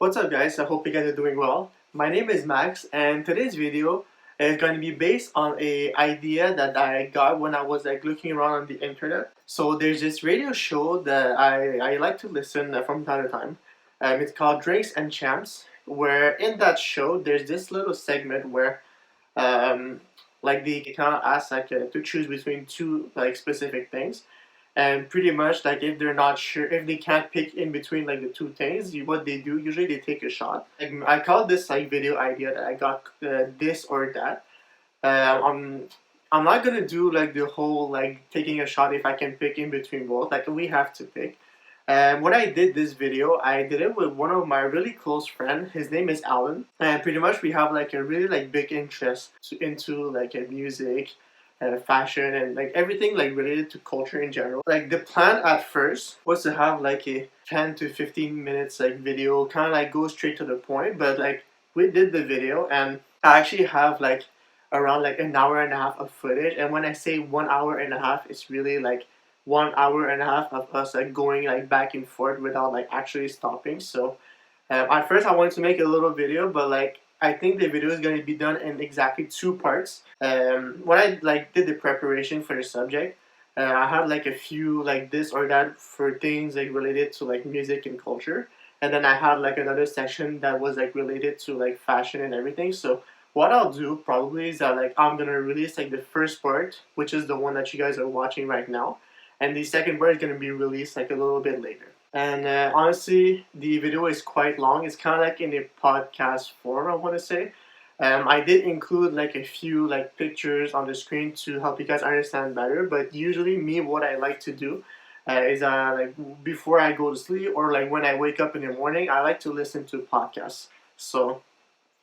What's up guys, I hope you guys are doing well. My name is Max and today's video is going to be based on a idea that I got when I was looking around on the internet. So there's this radio show that I like to listen from time to time. It's called Drinks and Champs, where in that show there's this little segment where they kind of ask to choose between two specific things, and pretty much if they're not sure, if they can't pick in between the two things, what they do usually, they take a shot. I call this video idea that I got, this or that. I'm not gonna do the whole taking a shot if I can pick in between both. We have to pick. When I did this video, I did it with one of my really close friends. His name is Alan, and pretty much we have a really big interest into music, fashion, and everything related to culture in general. The plan at first was to have a 10 to 15 minutes video, kind of go straight to the point. But we did the video, and I actually have around an hour and a half of footage. And when I say 1 hour and a half, it's really 1 hour and a half of us going back and forth without actually stopping. So at first I wanted to make a little video, but I think the video is going to be done in exactly two parts. When I did the preparation for the subject, I had a few this or that for things related to music and culture, and then I had another section that was related to fashion and everything. So what I'll do probably is that I'm gonna release the first part, which is the one that you guys are watching right now, and the second part is gonna be released a little bit later. And honestly, the video is quite long. It's kind of in a podcast form, I want to say. I did include a few pictures on the screen to help you guys understand better. But usually, me, what I like to do is before I go to sleep, or when I wake up in the morning, I like to listen to podcasts. So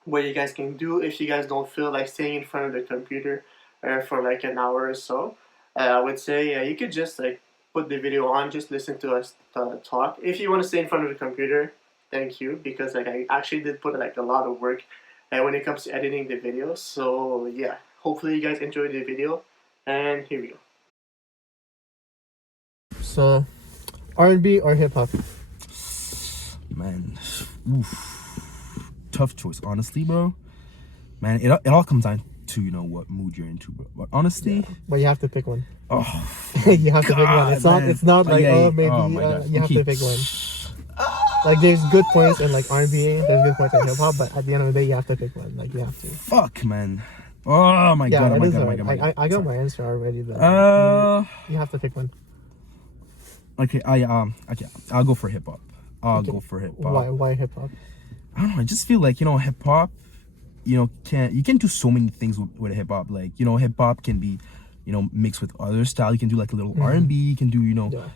what you guys can do if you guys don't feel like staying in front of the computer for an hour or so, I would say you could just put the video on, just listen to us talk. If you want to stay in front of the computer, thank you, because I actually did put a lot of work when it comes to editing the video. So yeah, hopefully you guys enjoyed the video, and here we go. So, R&B or hip hop? Man, tough choice, honestly, bro. Man, it all comes down to what mood you're into, bro. But honestly, But you have to pick one. oh, You have to pick one. It's not. man. It's not maybe. my God. You have Okay. to pick one. There's good points in R&B. There's good points in hip hop. But at the end of the day, you have to pick one. You have to. Fuck, man. Oh my Yeah, god, oh it my is god, oh my hard. god, oh my god. I got my answer already. But you have to pick one. Okay, I'll go for hip hop. I'll go for hip hop. Why hip hop? I don't know. I just feel hip hop. You can do so many things with hip hop. Hip hop can be, mixed with other style. You can do a little R&B. You can do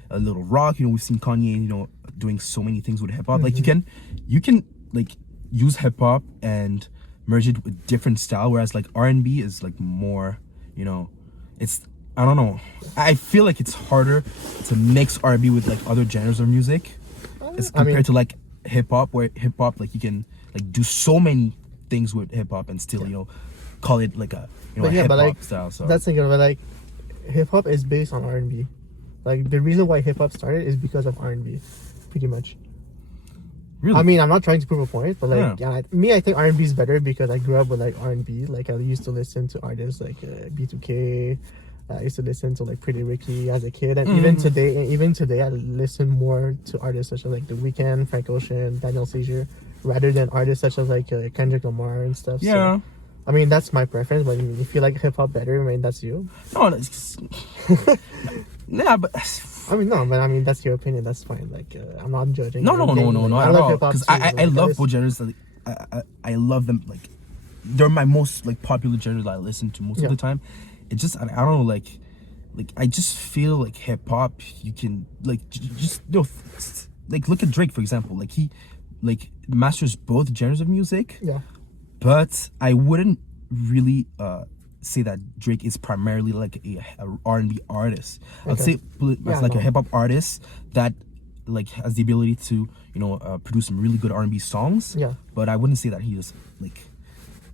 a little rock. We've seen Kanye doing so many things with hip hop. You can use hip hop and merge it with different style. Whereas R&B is more, it's, I don't know. I feel it's harder to mix R&B with other genres of music as compared to hip hop, where hip hop you can do so many things with hip hop and still call it a hip hop style. So that's thinking of it. Hip hop is based on R&B. The reason why hip hop started is because of R&B, pretty much. really, I mean, I'm not trying to prove a point, but Yeah. I think R&B is better because I grew up with R&B. I used to listen to artists B2K. I used to listen to Pretty Ricky as a kid, and even today, I listen more to artists such as The Weeknd, Frank Ocean, Daniel Caesar, rather than artists such as Kendrick Lamar and stuff. yeah. So, I mean, that's my preference. But if you like hip hop better, I mean, that's you. No, yeah, but That's your opinion. That's fine. I'm not judging. no, I at love all. hip hop Because too. I love both genres. I love them. They're my most popular genres that I listen to most of the time. It just I don't know I just feel hip hop. You can just look at Drake, for example. He masters both genres of music. Yeah. But I wouldn't really say that Drake is primarily a R&B artist. I'd say as a hip hop artist that has the ability to produce some really good R&B songs. Yeah. But I wouldn't say that he is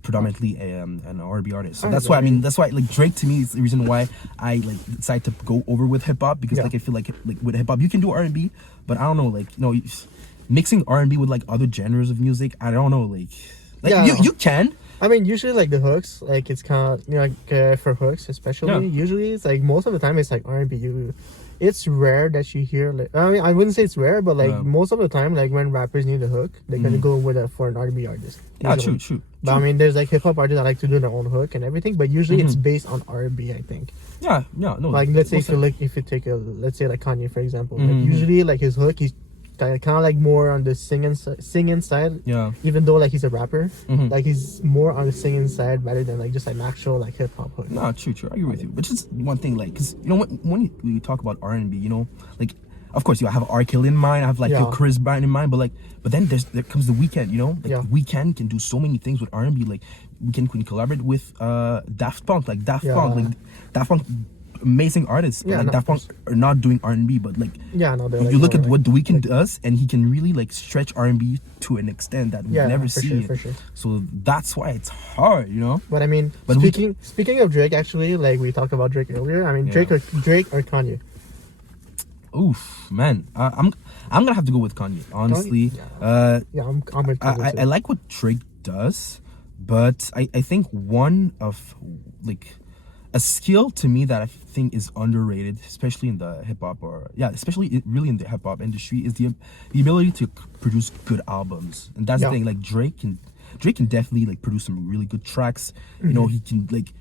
predominantly an R&B artist. So that's why Drake to me is the reason why I decide to go over with hip hop, because I feel with hip hop you can do R&B, but I don't know mixing R&B with like other genres of music. I don't know, like Yeah, you can. I mean, usually like the hooks, like it's kind of like for hooks especially. Yeah. Usually it's like most of the time it's like R&B. It's rare that you hear like I mean I wouldn't say it's rare, but like Yeah. most of the time like when rappers need a hook, they're gonna go with for an R&B artist. Yeah, usually. true. But I mean, there's like hip hop artists that like to do their own hook and everything, but usually it's based on R&B. I think. Yeah, no. Like let's say most if you take a let's say like Kanye for example, like Mhm. usually like his hook he's kind of like more on the singing side. Yeah. Even though like he's a rapper, Mhm. like he's more on the singing side rather than like just like actual like hip hop hook. No, true. I agree with you. But just one thing, like, cause you know what, when you talk about R&B, you know, like, of course, you have R. Kelly in mind. I have like your Chris Brown in mind, but then there comes the Weeknd. You know, like Weeknd can do so many things with R&B. Like, Weeknd can collaborate with Daft Punk, like Daft Punk. Amazing artists, but like Daft Punk are not doing R&B, but like no, you look at what The Weeknd does, and he can really like stretch R&B to an extent that we've never seen. For sure. So that's why it's hard, you know. But I mean, speaking of Drake, actually, like we talked about Drake earlier. I mean, Drake or Kanye. Oof, man, I'm gonna have to go with Kanye, honestly. I'm with Kanye I like what Drake does, but I think one of like a skill to me that I think is underrated, especially in the hip hop really in the hip hop industry, is the ability to produce good albums. And that's the thing. Like Drake can definitely like produce some really good tracks. You know, he can like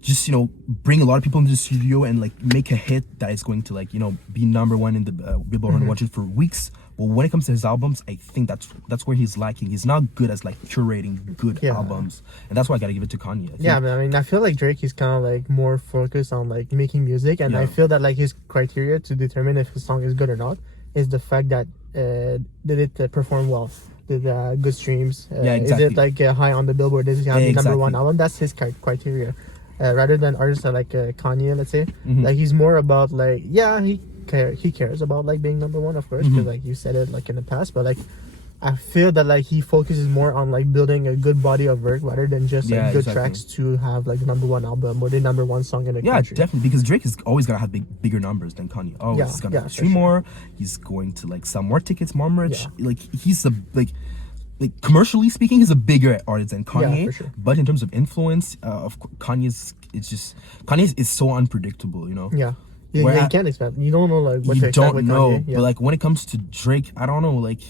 just, you know, bring a lot of people into the studio and like make a hit that is going to like, you know, be number one in the Billboard 100 for weeks. But when it comes to his albums, I think that's where he's lacking. He's not good as like curating good albums, and that's why I gotta give it to Kanye. But I mean, I feel like Drake is kind of like more focused on like making music, and I feel that like his criteria to determine if his song is good or not is the fact that did it perform well, did good streams, is it like high on the Billboard, does he have the number one album? That's his criteria. Rather than artists like Kanye, let's say, like he's more about like he cares about like being number one, of course, because like you said it like in the past, but like I feel that like he focuses more on like building a good body of work rather than just like good tracks to have like the number one album or the number one song in the country. Yeah, definitely, because Drake is always gonna have bigger numbers than Kanye. Oh, he's gonna stream more. He's going to like sell more tickets, more merch. Like he's a like commercially speaking, he's a bigger artist than Kanye. For sure. But in terms of influence, Kanye is so unpredictable, you know. Yeah. You can't expect. You don't know like what to expect with Kanye. But like when it comes to Drake, I don't know. Like,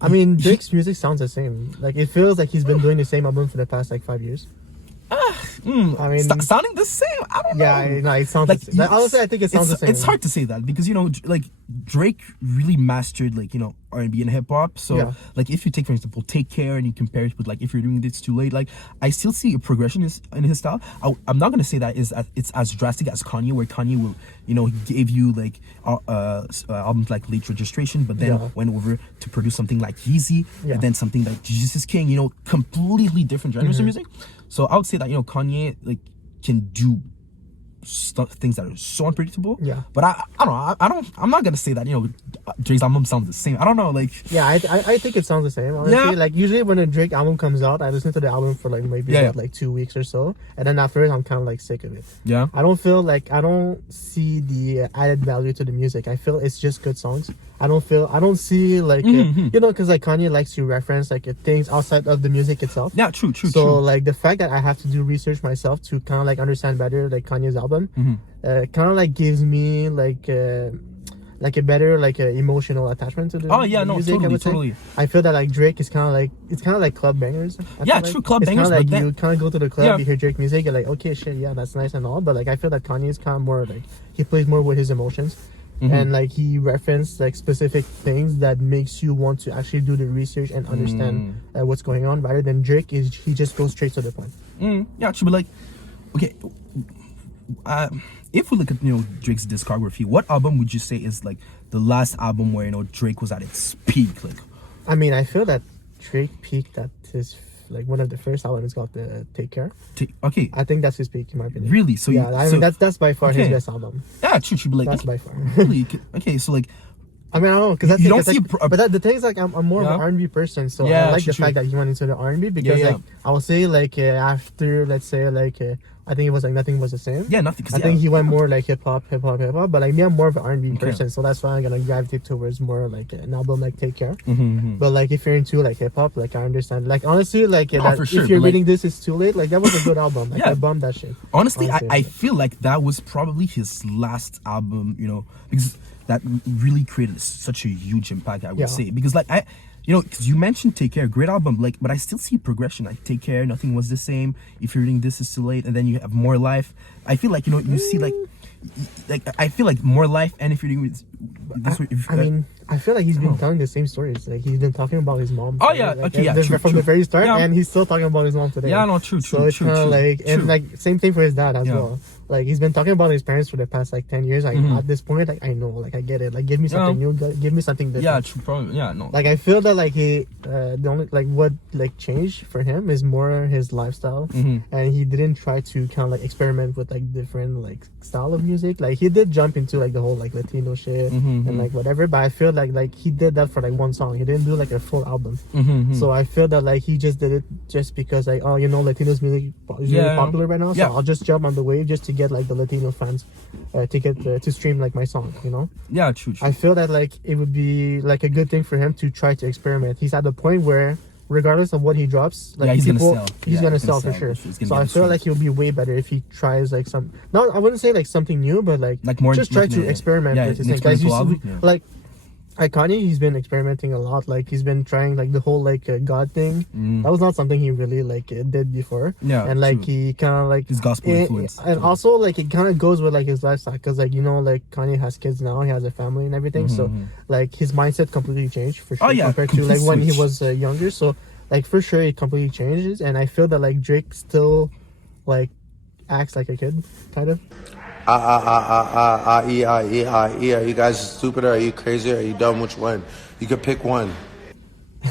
I mean, Drake's music sounds the same. Like it feels like he's been doing the same album for the past like 5 years. I mean, sounding the same. I don't know. Yeah, no, it sounds like, the same. Honestly, I think it sounds the same. It's hard to say that because, you know, like Drake really mastered like, you know, R&B and hip hop. So like if you take, for example, Take Care and you compare it with like If You're Doing This Too Late, like I still see a progression in his style. I'm not gonna say that it's as drastic as Kanye, where Kanye will, you know, he gave you like albums like Late Registration, but then went over to produce something like Yeezy and then something like Jesus is King, you know, completely different genres of music. So I would say that, you know, Kanye like can do things that are so unpredictable. But I don't know. I'm not gonna say that, you know, Drake's album sounds the same. I don't know. Like I think it sounds the same. Honestly, like usually when a Drake album comes out, I listen to the album for like maybe like 2 weeks or so, and then afterwards I'm kind of like sick of it. I don't see the added value to the music. I feel it's just good songs. I don't see like you know, because like Kanye likes to reference like things outside of the music itself. True. So like the fact that I have to do research myself to kind of like understand better like Kanye's album, kind of like gives me like a better like emotional attachment to the music. Totally. I feel that like Drake is kind of like club bangers. True, club bangers. It's kind of like you kind of go to the club, you hear Drake music, you're like, okay, shit, that's nice and all, but like I feel that Kanye is kind of more like he plays more with his emotions. And like he referenced like specific things that makes you want to actually do the research and understand what's going on, rather than Drake he just goes straight to the point. True, but like, okay, if we look at, you know, Drake's discography, what album would you say is like the last album where, you know, Drake was at its peak? Like, I mean, I feel that Drake peaked at his like one of the first albums called Take Care. Okay, I think that's his peak in my opinion. Really? So I mean that's by far his best album. True, but like that's by far. Really? Okay, so like, I mean, I don't know, because you don't see, but the thing is like I'm more of an R&B person, so I like the fact that he went into the R&B because like I will say like after let's say like I think it was like Nothing Was the Same. Yeah, nothing. I think he went more like hip hop. But like me, I'm more of an R&B person, so that's why I'm gonna gravitate towards more like an album like Take Care. But like if you're into like hip hop, like I understand. Like honestly, like for sure, if you're but, like, reading This Is Too Late, like that was a good album. Like I bummed that shit. Honestly, I feel like that was probably his last album, you know, because that really created such a huge impact, I would say. Because like you know, because you mentioned Take Care, great album, like, but I still see progression. Like Take Care, Nothing Was the Same. If you're reading This Is Too Late, and then you have More Life. I feel like, you know, you see like I feel like More Life, and if you're doing this, I mean, I feel like he's been telling the same stories. Like he's been talking about his mom. Oh yeah, like, okay, yeah, true, from the very start, and he's still talking about his mom today. Yeah, no, true. So it's kind of like, and like same thing for his dad as well. Like he's been talking about his parents for the past like 10 years. Like at this point, like I know, like I get it. Like give me something new, give me something different. Yeah, true. Probably, yeah, no. Like I feel that like he, the only like what like changed for him is more his lifestyle, and he didn't try to kind of like experiment with like different like style of music. Like he did jump into like the whole like Latino shit and like whatever, but I feel like he did that for like one song. He didn't do like a full album. So I feel that like he just did it just because like, oh, you know, Latinos music is really popular right now, so I'll just jump on the wave just to get like the Latino fans to get to stream like my song, you know. Yeah, true. I feel that like it would be like a good thing for him to try to experiment. He's at the point where regardless of what he drops, like he's people, gonna sell. He's gonna sell for sure. So I feel like he'll be way better if he tries like some. No, I wouldn't say like something new, but like more just try to experiment with his thing. Guys, like Kanye, he's been experimenting a lot. Like he's been trying like the whole like God thing. That was not something he really like did before. Yeah, and like true. he kind of like his gospel influence, and also like it kind of goes with like his lifestyle, because like, you know, like Kanye has kids now, he has a family and everything. So like his mindset completely changed for sure compared to like when he was younger. So like for sure it completely changes, and I feel that like Drake still like acts like a kid, kind of. Are you guys stupid or are you crazy or are you dumb? Which one? You could pick one.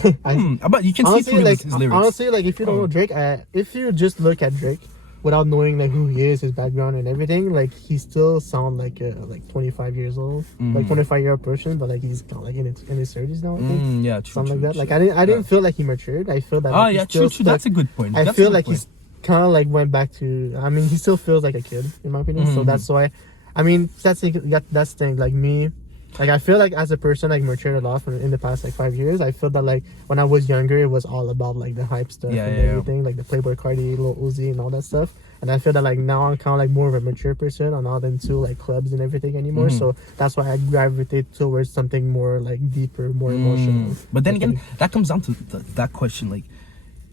But you can honestly, see through like, his lyrics. honestly, like if you don't know Drake, if you just look at Drake without knowing like who he is, his background and everything, like he still sound like 25 years old, like 25-year-old person, but like he's kind of like in his 30s now, I think. Yeah, true. Something true, like that. true. Like I didn't feel like he matured. I feel that. Oh yeah, true. That's a good point. I feel like he's kind of like went back to. I mean, he still feels like a kid in my opinion. So that's why. I mean, that's the thing. Like me, like I feel like as a person, like matured a lot in the past like 5 years. I feel that like when I was younger, it was all about like the hype stuff and everything, like the Playboy Cardi, Lil Uzi, and all that stuff. And I feel that like now I'm kind of like more of a mature person. I'm not into like clubs and everything anymore. So that's why I gravitate towards something more like deeper, more emotional. But then again, that comes down to that question, like.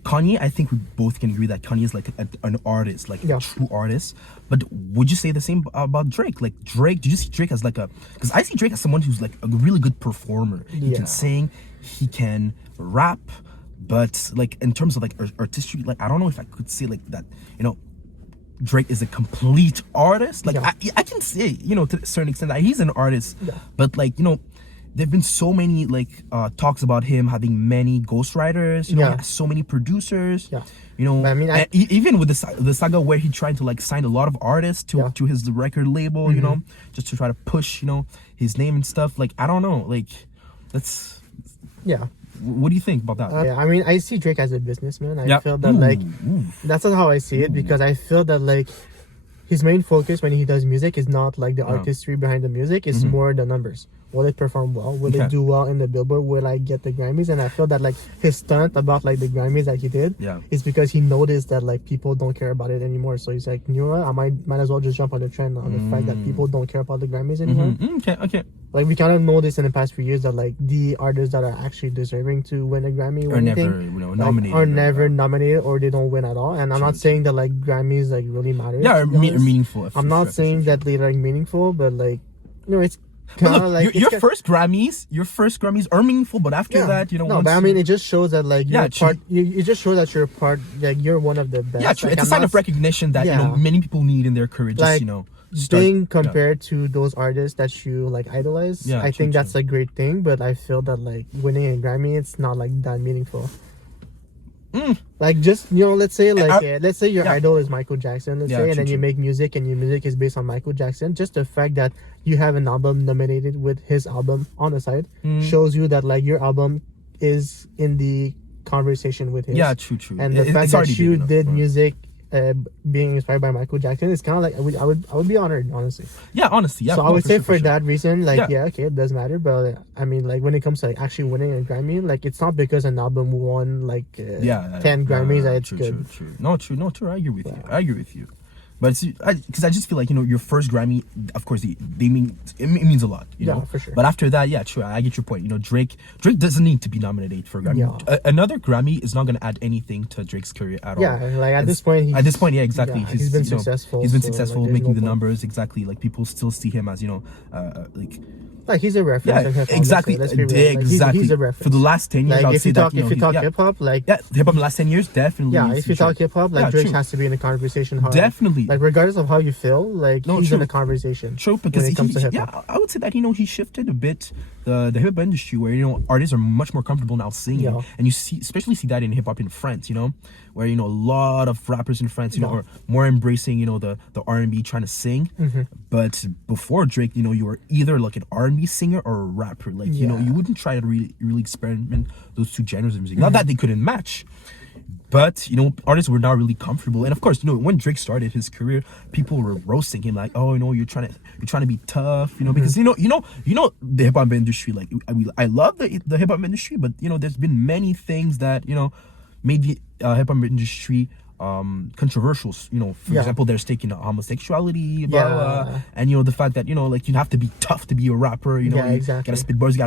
Kanye, I think we both can agree that Kanye is like an artist, like a true artist. But would you say the same about Drake? Like Drake, do you see Drake as like because I see Drake as someone who's like a really good performer. He can sing, he can rap, but like in terms of like artistry, like I don't know if I could say like that, you know, Drake is a complete artist. Like I can say, you know, to a certain extent that he's an artist, but like, you know, there've been so many like talks about him having many ghostwriters, you know, he has so many producers, you know. I mean, even with the saga where he tried to like sign a lot of artists to his record label, you know, just to try to push, you know, his name and stuff. Like I don't know, like that's What do you think about that? I mean, I see Drake as a businessman. I feel that like that's not how I see it, because I feel that like his main focus when he does music is not like the artistry behind the music. It's more the numbers. Will it perform well? Will it do well in the Billboard? Will I get the Grammys? And I feel that like his stunt about like the Grammys that he did is because he noticed that like people don't care about it anymore. So he's like, you know what? I might as well just jump on the trend on the fact that people don't care about the Grammys anymore. Okay. Like we kind of know this in the past few years that like the artists that are actually deserving to win a Grammy or anything never, you know, nominated, are never nominated, or they don't win at all. And I'm not saying that like Grammys like really matter. Yeah, are meaningful. I'm not saying that they're like meaningful, but like, you know, it's kind of like your first Grammys are meaningful, but after that, you know. No, but I mean, it just shows that like you're part. It just shows that you're part. Like you're one of the best. Yeah, true. Like, It's a sign of recognition that you know many people need in their career. Just like, you know, being compared to those artists that you like idolize. I think that's a great thing, but I feel that like winning a Grammy, it's not like that meaningful. Like just, you know, let's say like let's say your idol is Michael Jackson, let's say, and then you make music and your music is based on Michael Jackson. Just the fact that you have an album nominated with his album on the side shows you that like your album is in the conversation with his. Yeah, true. And the fact that you did music being inspired by Michael Jackson, it's kind of like I would be honored, honestly. Yeah, honestly, yeah. So no, I would say sure, for sure. that reason, like Yeah. yeah, okay, it does matter, but I mean, like when it comes to like actually winning a Grammy, like it's not because an album won like 10 Grammys that it's true, good. True. No, true. I agree with you. I agree with you. But it's because I just feel like, you know, your first Grammy, of course, they mean it means a lot, you Yeah, know. for sure. But after that, yeah, true. I get your point. You know, Drake doesn't need to be nominated for a Grammy. Yeah. Another Grammy is not going to add anything to Drake's career at all. Yeah, like at this point, At this point, yeah, exactly. yeah, he's been you know, successful. He's been so, successful like, there's making no the point. numbers. Exactly. Like people still see him as, you know, like Like he's a reference. yeah, in hip-hop, exactly. Let's be real. Like, Exactly. He's a reference. For the last 10 years, I Like would if say you that, talk you know, if you talk yeah, hip hop, like yeah, hip hop in the last 10 years, definitely. yeah, if you for talk sure. hip hop, like Yeah, Drake true. has to be in the conversation hard. Definitely. Like regardless of how you feel, like No, he's true. in the conversation. True, because when it comes to hip hop. yeah, I would say that, you know, he shifted a bit the hip hop industry where, you know, artists are much more comfortable now singing, Yeah. and you especially see that in hip hop in France, you know, where, you know, a lot of rappers in France, you know, Yeah. are more embracing, you know, the R&B trying to sing. Mm-hmm. But before Drake, you know, you were either like an R&B singer or a rapper. Like, you know, Yeah. you wouldn't try to really experiment those two genres of music. Mm-hmm. Not that they couldn't match. But, you know, artists were not really comfortable. And of course, you know, when Drake started his career, people were roasting him like, oh, you know, you're trying to be tough, you know, because you know the hip hop industry, like I love the hip hop industry, but you know, there's been many things that, you know, made the hip hop industry controversial. You know, for Yeah. example, there's taking homosexuality, blah, blah, Yeah. and you know, the fact that, you know, like you have to be tough to be a rapper, you know, Yeah, you exactly. gotta spit bars, you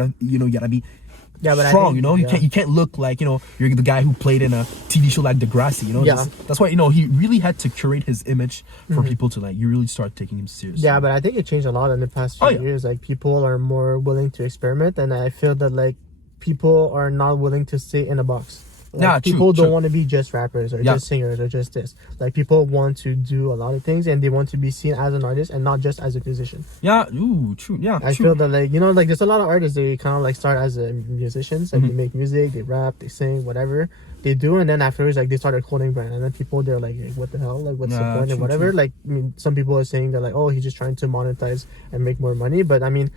gotta be Yeah, but I strong, think- you know, yeah. you can't look like, you know, you're the guy who played in a TV show like Degrassi, you know. Yeah. That's why, you know, he really had to curate his image for people to, like, you really start taking him seriously. Yeah, but I think it changed a lot in the past few Oh, yeah. years. Like people are more willing to experiment, and I feel that like people are not willing to stay in a box. Like, Yeah, true, people don't true. want to be just rappers or Yeah. just singers or just this. Like people want to do a lot of things, and they want to be seen as an artist and not just as a musician. Yeah, ooh, true. Yeah, I true. feel that like, you know, like there's a lot of artists, they kind of like start as musicians, like Mm-hmm. they make music, they rap, they sing, whatever they do, and then afterwards like they start a clothing brand, and then people they're like, hey, what the hell, like what's the Yeah, point and true, whatever. true. Like I mean, some people are saying that like, oh, he's just trying to monetize and make more money, but I mean,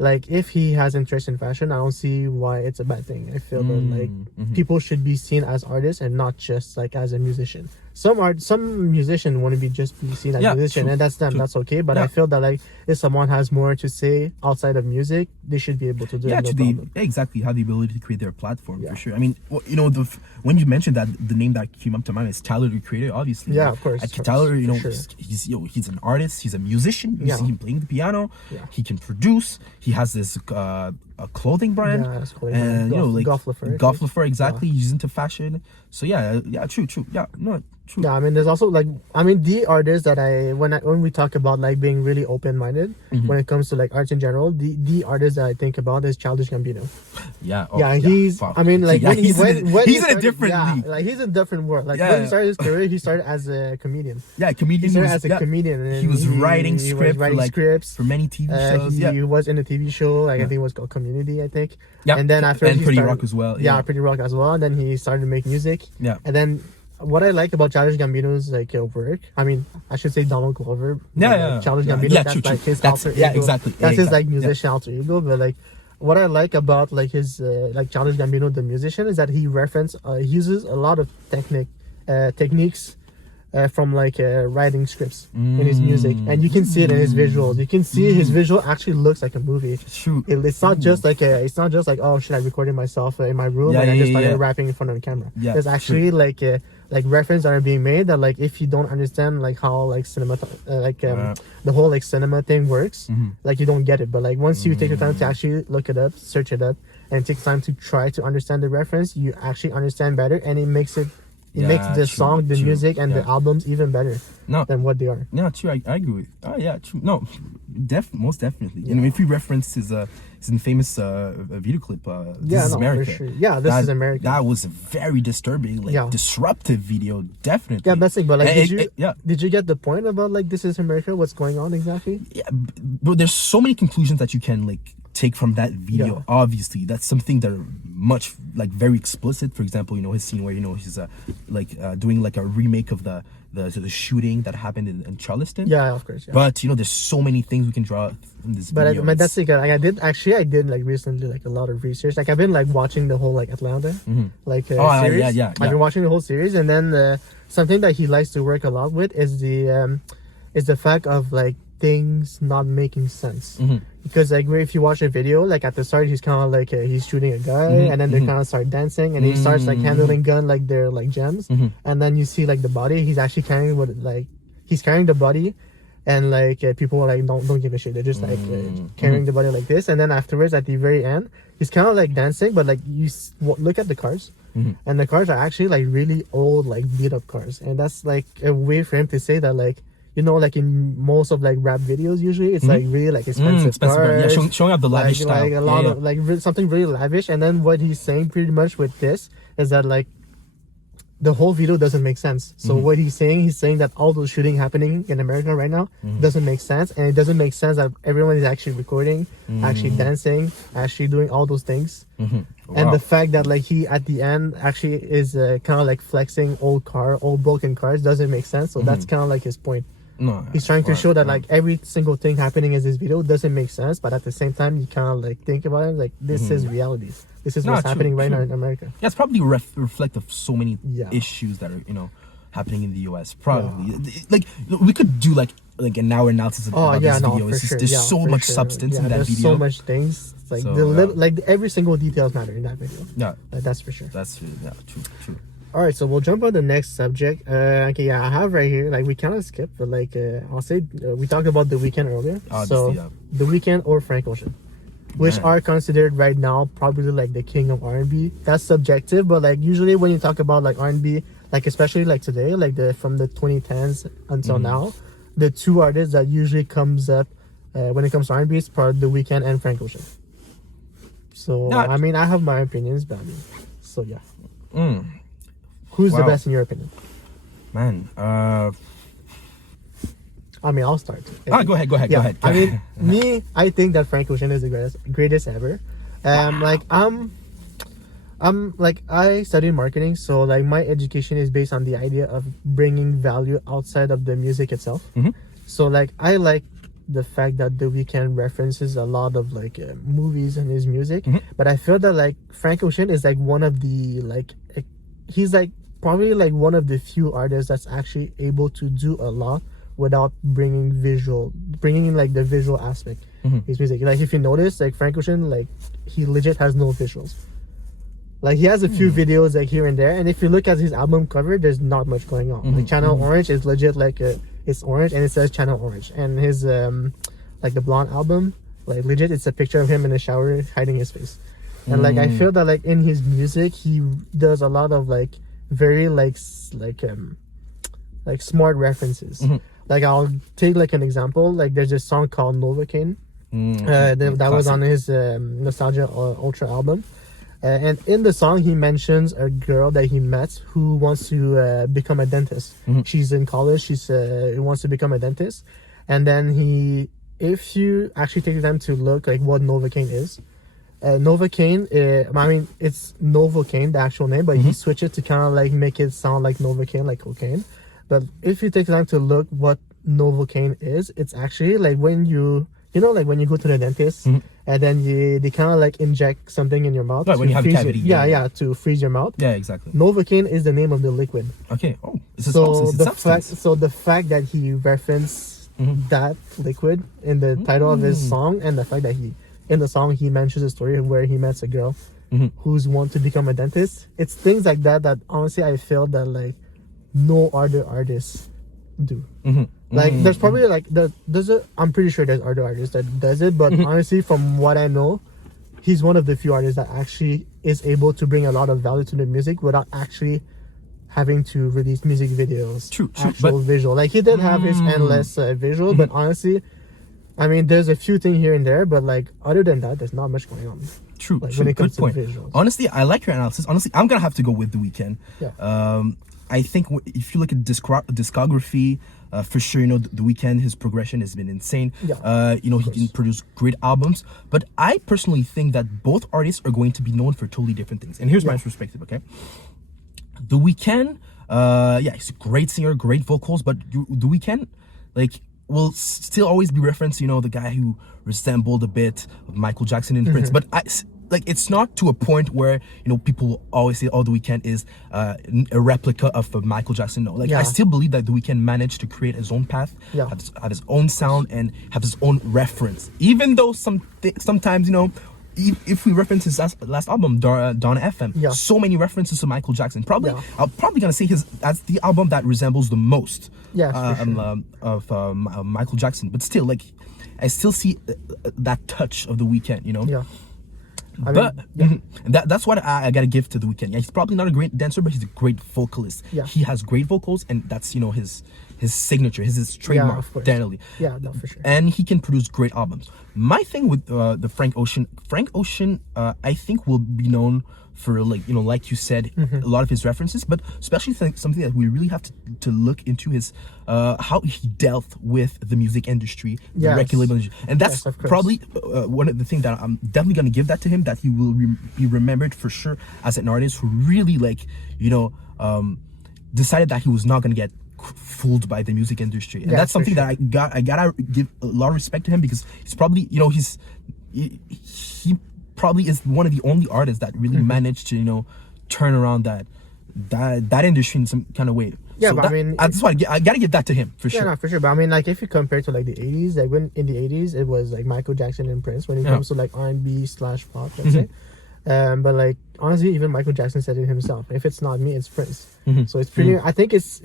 like if he has interest in fashion, I don't see why it's a bad thing. I feel that like people should be seen as artists and not just like as a musician. Some musician want to be just be seen as Yeah, a musician, true, and that's them. true. That's okay. But Yeah. I feel that like if someone has more to say outside of music, they should be able to do Yeah, it. No to the problem. exactly, have the ability to create their platform Yeah. for sure. I mean, you know, when you mentioned that, the name that came up to mind is Tyler, the Creator. Obviously, Yeah, like, of course, like, of course, Tyler, you for know, sure. he's an artist, he's a musician. You Yeah. see him playing the piano. Yeah. He can produce. He has this a clothing brand, Yeah, it's clothing brand. and you know, like Golf Laffer, I Golf think. Laffer, exactly. He's into fashion. So yeah, true. Yeah, no, true. Yeah, I mean, there's also like, I mean, the artists that when we talk about like being really open minded when it comes to like arts in general, the artist that I think about is Childish Gambino. Yeah, Yeah, he's. fuck. I mean, like Yeah, when he he's when, in, when he's he in a started- different yeah, league. like he's in a different world. Like Yeah. when he started his career, he started as a comedian. Yeah, comedian. He started was- as a yeah. comedian. And He was writing he was script writing for like scripts. for many TV shows. He Yeah, was in a TV show, like I think it was called Community, I think. Yeah, And then after and he Pretty started- Rock as well, Yeah, yeah. Pretty Rock as well. And then he started to make music. Yeah. And then what I like about Childish Gambino's like work, I mean, I should say Donald Glover. Yeah, but, yeah, like, Childish yeah. Gambino, Yeah, that's true, like true. his That's- alter yeah, ego. exactly. That's Yeah, his like exactly. Yeah. musician alter ego. But like, what I like about like his like Childish Gambino the musician is that he uses a lot of techniques from like writing scripts in his music, and you can see it in his visuals. You can see his visual actually looks like a movie. True. It's not just like it's not just like, oh shit, I recorded myself in my room Yeah, and I yeah, just started yeah. rapping in front of the camera. Yeah, There's actually like references that are being made that like if you don't understand like how like cinema the whole like cinema thing works, like you don't get it. But like once you take the time to actually look it up, search it up, and take time to try to understand the reference, you actually understand better, and it makes the true, song, the true, music, and the yeah. albums even better No. than what they are. Yeah, true. I agree with. Oh yeah, true. No, most definitely. You know, if we reference his famous video clip, This Is no, America. for sure. Yeah, This Is America. That was very disturbing, like Yeah. disruptive video, definitely. Yeah, that's it. But like, And did you get the point about like This Is America? What's going on exactly? yeah, but there's so many conclusions that you can like take from that video. Yeah. Obviously, that's something that are much like very explicit. For example, his scene where he's doing like a remake of the shooting that happened in Charleston. Yeah, of course. Yeah. But there's so many things we can draw from this But video. that's like I did like recently like a lot of research. Like I've been like watching the whole like Atlanta series. Yeah. I've been watching the whole series, and then something that he likes to work a lot with is the fact of like things not making sense. Because like if you watch a video, like at the start he's kind of like he's shooting a guy, and then they kind of start dancing, and he starts like handling gun like they're like gems, and then you see like the body he's actually carrying he's carrying the body, and like people are like don't give a shit, they're just like carrying the body like this, and then afterwards at the very end he's kind of like dancing, but like you look at the cars, and the cars are actually like really old like beat up cars, and that's like a way for him to say that like like in most of like rap videos, usually it's like really like expensive cars, showing up the lavish style, like a lot of like something really lavish. And then what he's saying pretty much with this is that like the whole video doesn't make sense. So what he's saying that all those shooting happening in America right now doesn't make sense, and it doesn't make sense that everyone is actually recording, actually dancing, actually doing all those things. And the fact that like he at the end actually is kind of like flexing old broken cars doesn't make sense. So that's kind of like his point. No, he's trying to show that like every single thing happening in this video doesn't make sense, but at the same time you kind of like think about it like this is reality. This is what's happening right now in America. Yeah, it's probably reflect of so many issues that are happening in the US. Probably like we could do like an hour analysis of this video. There's so much substance in that there's video. So much things. It's like So, like every single details matter in that video. Yeah, that's for sure. That's true. All right, so we'll jump on the next subject. I have right here, like we kind of skipped, but like I'll say we talked about The Weeknd earlier. The Weeknd or Frank Ocean, which are considered right now probably like the king of R&B. That's subjective, but like usually when you talk about like R&B, like especially like today, like from the 2010s until now, the two artists that usually comes up when it comes to R&B is probably The Weeknd and Frank Ocean. So I mean, I have my opinions, but so yeah. Who's the best in your opinion? Man, I mean, I'll start. Go ahead. I mean, I think that Frank Ocean is the greatest ever. Like I'm like I studied marketing, so like my education is based on the idea of bringing value outside of the music itself. So like I like the fact that The Weeknd references a lot of like movies in his music, but I feel that like Frank Ocean is like one of the like he's like probably like one of the few artists that's actually able to do a lot without bringing in like the visual aspect his music. Like if you notice, like Frank Ocean, like he legit has no visuals. Like he has a few videos like here and there, and if you look at his album cover, there's not much going on. Like Channel Orange is legit like it's orange and it says Channel Orange, and his like the Blonde album, like legit it's a picture of him in the shower hiding his face. And like I feel that like in his music he does a lot of like very like smart references. Like I'll take like an example, like there's this song called Novocaine that was on his Nostalgia Ultra album, and in the song he mentions a girl that he met who wants to become a dentist. She's in college, she wants to become a dentist, and then if you actually take the time to look like what Novocaine is, Novocaine, I mean it's Novocaine, the actual name, but he switched it to kind of like make it sound like Novocaine, like cocaine. But if you take the time to look what Novocaine is, it's actually like when you like when you go to the dentist and then they kind of like inject something in your mouth. Right, when you have a cavity. To freeze your mouth. Yeah, exactly. Novocaine is the name of the liquid. Okay. Oh, so the fact that he referenced that liquid in the title of his song, and the fact that in the song he mentions a story where he met a girl who's want to become a dentist. It's things like that honestly I feel that like no other artists do. Like there's probably like I'm pretty sure there's other artists that does it, but honestly from what I know, he's one of the few artists that actually is able to bring a lot of value to the music without actually having to release music videos. True, actual visual. Like he did have his endless visual, but honestly, I mean, there's a few things here and there, but like other than that, there's not much going on. True, like, true. When it comes Good to point. visuals. Honestly, I like your analysis. Honestly, I'm gonna have to go with The Weeknd. Yeah. I think if you look at discography, For sure, the Weeknd, his progression has been insane. Yeah, He can produce great albums. But I personally think that both artists are going to be known for totally different things. And here's my perspective, okay? The Weeknd, he's a great singer, great vocals, but The Weeknd, like, will still always be referenced, the guy who resembled a bit of Michael Jackson and Prince. But it's not to a point where people will always say, "Oh, The Weeknd is a replica of Michael Jackson." No, I still believe that The Weeknd managed to create his own path, have his own sound, and have his own reference. Even though sometimes if we reference his last album, Donna FM, so many references to Michael Jackson. I'm probably gonna say that's the album that resembles the most of Michael Jackson. But still, I still see that touch of The Weeknd, Yeah. That's what I gotta give to The Weeknd. Yeah, he's probably not a great dancer, but he's a great vocalist. Yeah. He has great vocals, and that's his signature, his trademark, definitely. Yeah, no, for sure. And he can produce great albums. My thing with the Frank Ocean, I think will be known for like you said, a lot of his references, but especially something that we really have to look into is how he dealt with the music industry, the record label industry. And that's probably one of the things that I'm definitely going to give that to him, that he will be remembered for sure as an artist who really decided that he was not going to get fooled by the music industry. And that's something that I gotta give a lot of respect to him, because he's probably he probably is one of the only artists that really managed to turn around that industry in some kind of way. Yeah, so but that's why I gotta give that to him for sure. Yeah, no, for sure. But if you compare to the 80s, when in the 80s it was Michael Jackson and Prince when it comes to R&B / pop, let's say. But honestly, even Michael Jackson said it himself. If it's not me, it's Prince. So it's pretty. I think it's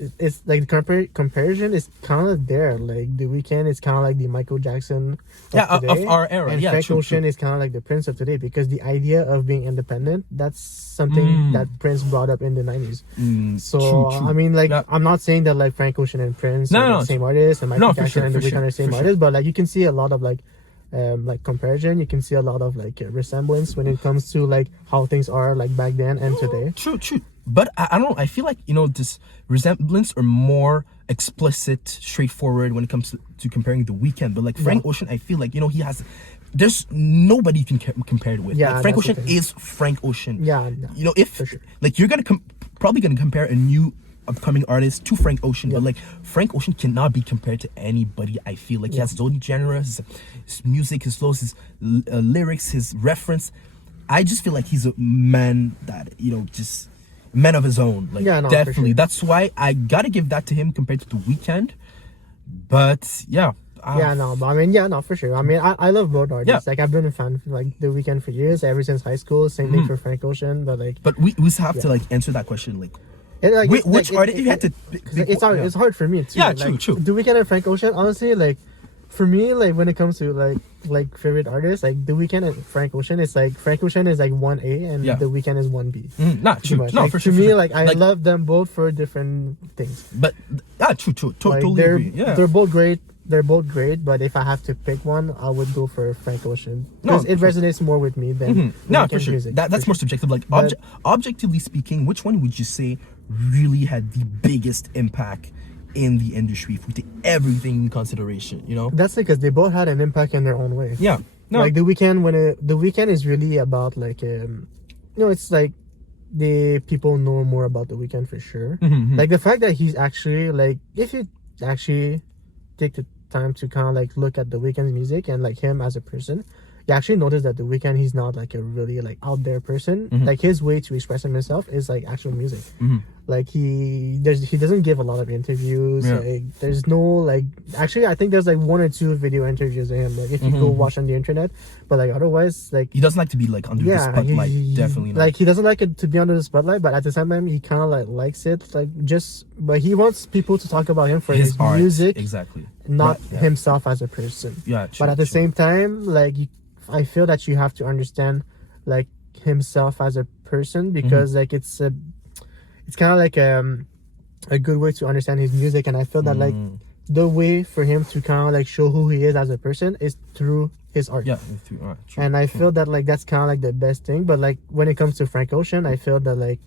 the comparison is kind of there. The Weeknd is kind of like the Michael Jackson of today, of our era. And Frank Ocean is kind of like the Prince of today, because the idea of being independent, that's something that Prince brought up in the 90s. So true. I'm not saying that Frank Ocean and Prince are the same artist, and Michael Jackson and the Weeknd are the same artist, but you can see a lot of comparison. You can see a lot of resemblance when it comes to how things are back then and today. True. But I don't know, I feel this resemblance are more explicit, straightforward when it comes to comparing The Weeknd. But Frank Ocean, I feel he has, there's nobody you can compare it with. Frank Ocean is Frank Ocean. If for sure. You're probably gonna compare a new upcoming artist to Frank Ocean, but Frank Ocean cannot be compared to anybody. I feel he has his own genre, his music, his flows, his lyrics, his reference. I just feel he's a man that just man of his own. Definitely. Sure. That's why I gotta give that to him compared to The Weeknd. But for sure. I love both artists. I've been a fan of The Weeknd for years, ever since high school. Same thing for Frank Ocean. But we have to answer that question. Which artist you had to? It's hard for me too. Yeah, true. The Weeknd and Frank Ocean, honestly, for me, when it comes to favorite artists, The Weeknd and Frank Ocean, it's Frank Ocean is 1A and The Weeknd is 1B. Not true. No, for sure. To me, I love them both for different things. But true. Totally agree. Yeah, they're both great. But if I have to pick one, I would go for Frank Ocean, because it resonates more with me than for sure. Music. That's more subjective. Objectively speaking, which one would you say really had the biggest impact in the industry if we take everything in consideration? That's because they both had an impact in their own way. Yeah. No. The Weeknd, The Weeknd is really about it's the people know more about The Weeknd for sure. The fact that he's actually if you actually take the time to kind of look at The Weeknd's music and him as a person, you actually notice that The Weeknd, he's not a really out there person. His way to express himself is actual music. He doesn't give a lot of interviews. There's no actually I think there's 1 or 2 video interviews of him if you go watch on the internet, but otherwise he doesn't like to be under the spotlight. Definitely not. He doesn't like it to be under the spotlight, but at the same time he kind of likes it but he wants people to talk about him for his art, music, exactly, not himself as a person. But at the same time I feel that you have to understand himself as a person, because it's kind of a good way to understand his music. And I feel that the way for him to kind of show who he is as a person is through his art. Through art. True, and I feel that that's kind of the best thing. But when it comes to Frank Ocean, I feel that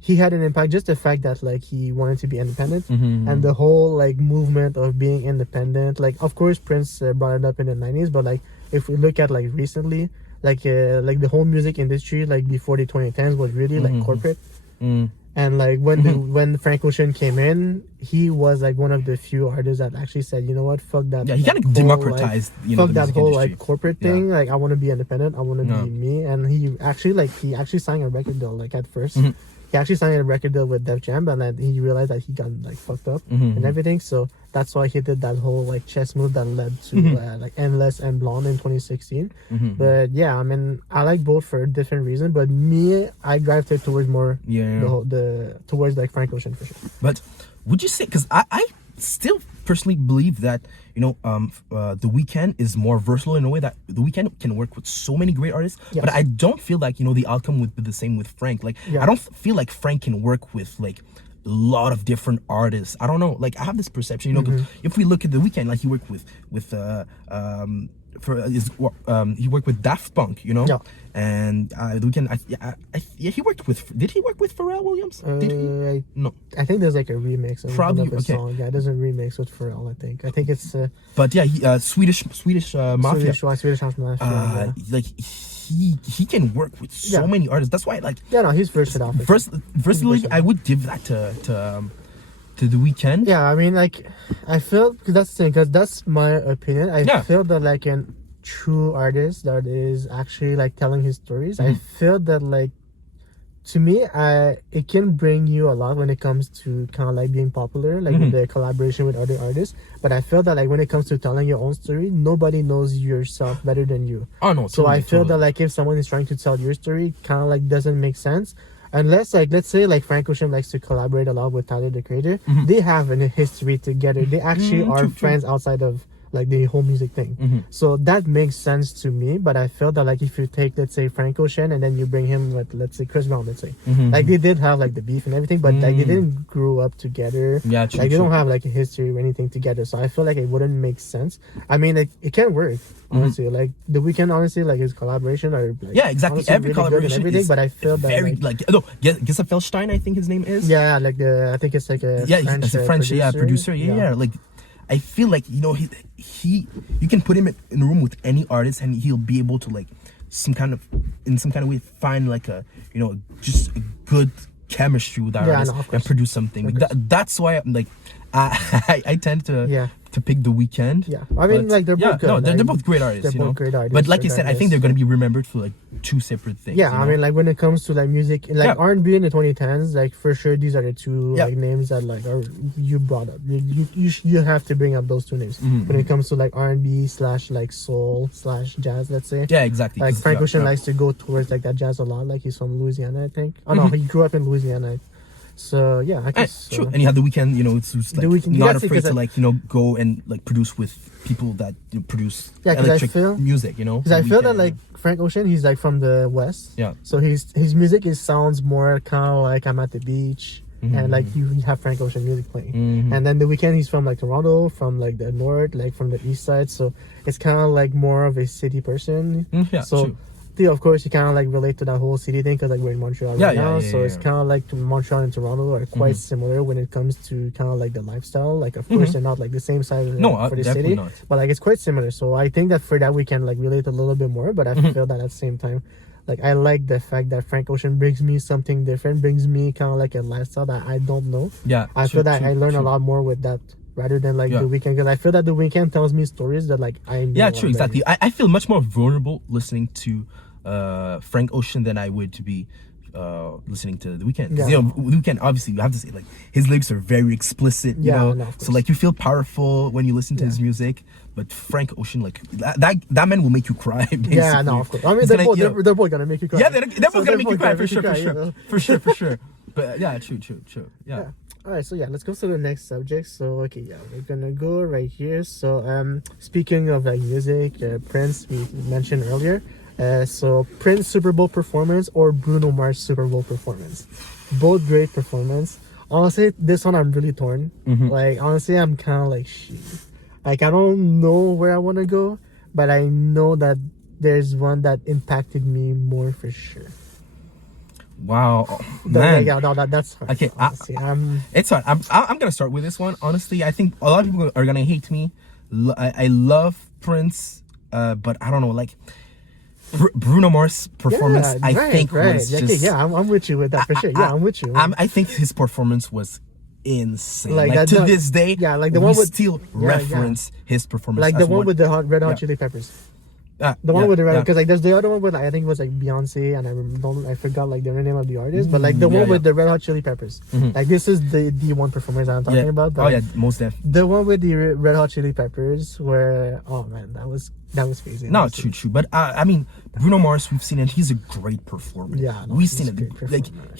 he had an impact. Just the fact that like he wanted to be independent, Mm-hmm. and the whole like movement of being independent. Like of course Prince brought it up in the 90s, but like if we look at like recently, like the whole music industry like before the 2010s was really like Mhm. corporate. Mm. And like when Frank Ocean came in, he was like one of the few artists that actually said, you know what, fuck that. Yeah, he kind like, of whole, democratized, like, you know, fuck the that music whole industry. like corporate Yeah. thing. Like I want to be independent. I want to Yeah. be me. And he actually signed a record deal. Like at 1st Mhm. he actually signed a record deal with Def Jam, and then he realized that he got like fucked up Mhm. and everything. So that's why he did that whole like chess move that led to like Endless and Blonde in 2016. Mhm. But yeah, I mean, I like both for different reasons. But me, I gravitate towards more Yeah. the towards like Frank Ocean for sure. But would you say, because I still personally believe that, you know, The Weeknd is more versatile in a way that The Weeknd can work with so many great artists, Yes. but I don't feel like, you know, the outcome would be the same with Frank. Like, Yeah. I don't feel like Frank can work with like a lot of different artists. I don't know. Like, I have this perception, you know, 'cause if we look at The Weeknd, like he worked with he worked with Daft Punk, you know, Yeah. and The Weeknd, yeah, he worked with. Did he work with Pharrell Williams? Did he? No. I think there's like a remix of Probably, of a okay. song. Yeah, there's a remix with Pharrell. I think it's But yeah, he, Swedish Mafia. Swedish House Mafia. Yeah. Like he can work with so Yeah. many artists. That's why, like, Yeah, no, he's versatile. for sure. Firstly, I would give that to The Weeknd. Yeah, I mean, like, I feel cause that's the thing, because that's my opinion. I Yeah. feel that like an true artist that is actually like telling his stories. I Mm-hmm. feel that like to me, it can bring you a lot when it comes to kind of like being popular, like with the collaboration with other artists. But I feel that like when it comes to telling your own story, nobody knows yourself better than you. Oh no. So I feel that like if someone is trying to tell your story, kind of like doesn't make sense. Unless like let's say like Frank Ocean likes to collaborate a lot with Tyler the Creator, they have a history together. They actually are true. friends outside of like the whole music thing. So that makes sense to me. But I feel that like if you take let's say Frank Ocean and then you bring him with let's say Chris Brown, let's say like they did have like the beef and everything, but like they didn't grow up together. Yeah, true, Like they true. don't have like a history or anything together. So I feel like it wouldn't make sense. I mean, like it can work honestly. Like The Weeknd, honestly, like his collaboration are like, Yeah, exactly. honestly Every really good and collaboration everything. is But I feel that very like, like no, Gesaffelstein, I think his name is. yeah, like I think it's like a Yeah, French, as a French producer. Yeah. Like, I feel like, you know, he you can put him in a room with any artist and he'll be able to like in some kind of way find like a, you know, just a good chemistry with that Yeah, artist no, of and course. produce something. That's why I'm like I tend to pick The Weeknd. Yeah, I mean, like, they're both good. No, they're Like, both great artists. they're you both know? great artists, But like you said, I think they're gonna regardless. be remembered for like two separate things. Yeah, you I know? mean, like when it comes to like music, like Yeah. R&B in the 2010s, like for sure these are the two Yeah. like names that like are you brought up. You have to bring up those two names when it comes to like R&B / like soul / jazz. Let's say. Yeah, exactly. Like 'cause, Frank yeah, Ocean yeah. likes to go towards like that jazz a lot. Like he's from Louisiana, I think. Oh no, he grew up in Louisiana. So yeah, I And, guess. true. And you have The Weeknd, you know, it's just like The Weeknd- not that's it, afraid 'cause to I- like, you know, go and like produce with people that, you know, produce Yeah, 'cause I electric feel- music, you know. Because I The feel that Weeknd, like Frank Ocean, he's like from the West. Yeah. So his music sounds more kind of like I'm at the beach, and like you have Frank Ocean music playing. And then The Weeknd, he's from like Toronto, from like the north, like from the east side. So it's kind of like more of a city person. yeah, So. true. Of course, you kind of like relate to that whole city thing because like we're in Montreal Yeah, right yeah, now, yeah, so yeah, it's yeah. kind of like Montreal and Toronto are quite similar when it comes to kind of like the lifestyle. Like, of course, they're not like the same size No, for the definitely city, not. but like it's quite similar. So I think that for that we can like relate a little bit more. But I feel that at the same time, like I like the fact that Frank Ocean brings me something different, brings me kind of like a lifestyle that I don't know. Yeah, I true, feel that true, I learn a true. lot more with that rather than like Yeah. The Weeknd, because I feel that The Weeknd tells me stories that like I know Yeah, true, already. exactly. I feel much more vulnerable listening to Frank Ocean than I would to be listening to The Weeknd. 'Cause, Yeah. you know, The Weeknd, obviously, you have to say, like, his lyrics are very explicit, you Yeah, know? no, of So, course. like, you feel powerful when you listen to his music. But Frank Ocean, like, that man will make you cry, basically. Yeah, no, of course. I mean, He's they're, gonna, both, you know- they're both gonna make you cry. Yeah, they're both gonna make you cry, for sure, you know? for sure. But, yeah, true. Yeah. All right, so yeah, let's go to the next subject. So okay, yeah, we're gonna go right here. So speaking of like music, Prince we mentioned earlier. So Prince Super Bowl performance or Bruno Mars Super Bowl performance, both great performance. Honestly, this one I'm really torn. Like honestly, I'm kind of like shit. Like I don't know where I want to go, but I know that there's one that impacted me more for sure. Wow, oh, Yeah, man. yeah, no, that's hard, Okay, honestly. It's hard. I'm gonna start with this one. Honestly, I think a lot of people are gonna hate me. I love Prince, but I don't know, like Bruno Mars' performance. Yeah, I right, think right. was Okay, just. yeah, I'm with you with that for sure. Yeah, I'm with you. I think his performance was insane. Like Like, that- to no, this day, yeah, like the one with- still yeah, reference his performance. like the as one with the Red Hot yeah. Chili Peppers. The The one with the red, because like there's the other one with like, I think it was like Beyonce, and I forgot like the name of the artist, but like the one with the Red Hot Chili Peppers. Like this is the one performance I'm talking about. But Oh yeah, most def. the one with the Red Hot Chili Peppers, where oh man, that was crazy. No, honestly. true. But I mean, Bruno Mars, we've seen it. He's a great performer. Yeah, no, we've he's seen a great it. Like, performer.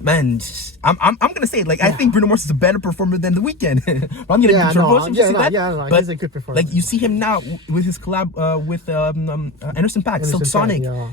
man, I'm gonna say it. Like, I think Bruno Mars is a better performer than The Weeknd. I'm gonna Yeah, controversial no, to yeah, say no, that. yeah, no, but he's a good performer. like, you see him now with his collab with Anderson .Paak, Silk Anderson Sonic. .Paak, yeah.